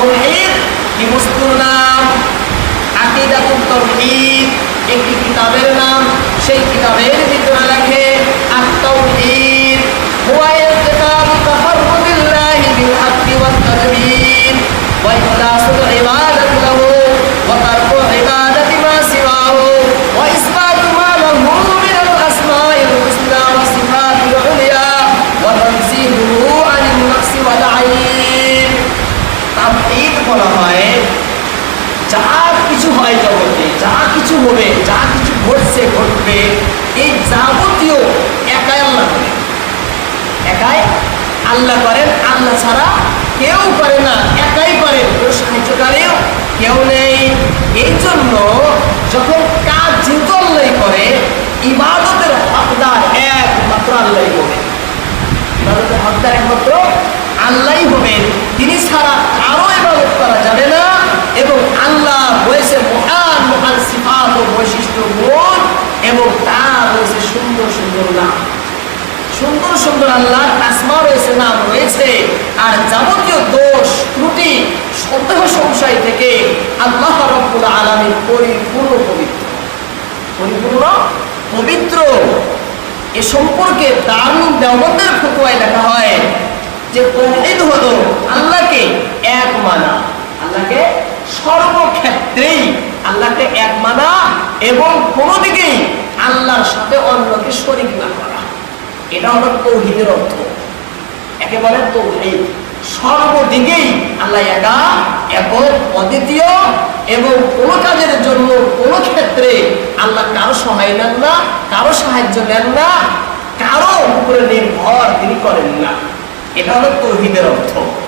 তৌহিদ কি বস্তুর নাম কিছু হবে, যা কিছু ঘটছে ঘটবে, এই যাবতীয় একাই আল্লাহ একাই আল্লাহ করেন, আল্লাহ ছাড়া কেউ করে না, একাই করেন। কেউ নেই। এই জন্য যখন কাজ যেহেতু আল্লাহ করে ইবাদতের হকদার একমাত্র আল্লাহ হবে ইবাদতের হকদার একমাত্র আল্লাহই হবেন তিনি ছাড়া কারও ইবাদত করা যাবে না এবং আল্লাহ রয়েছে মহান মহান সিফাত ও বৈশিষ্ট্য গুণ এবং তার রয়েছে সুন্দর সুন্দর নাম সুন্দর সুন্দর আল্লাহ আসমা রয়েছে, নাম রয়েছে। আর যাবতীয় দোষ, ত্রুটি, সন্দেহ সংশয় থেকে আল্লাহ রব্বুল আলমী পরিপূর্ণ পবিত্র। পরিপূর্ণ পবিত্র। এ সম্পর্কে দারুণ দেওবন্দের ফতুয়ায় লেখা হয় যে, তৌহিদ হলো আল্লাহকে এক মানা। আল্লাহকে সর্বক্ষেত্রেই আল্লাহকে এক মানা এবং কোনো দিকেই আল্লাহর সাথে অন্যকে শরিক না করা এটা হলো তৌহিদের অর্থ। একে বলে তৌহিদ। সর্বদিকেই আল্লাহ একা, একক, অদ্বিতীয় এবং কোনো কাজের জন্য কোনো ক্ষেত্রে আল্লাহ কারও সহায় নেন না, কারও সাহায্য নেন না, কারও উপরে নির্ভর তিনি করেন না। এটা হলো তৌহিদের অর্থ।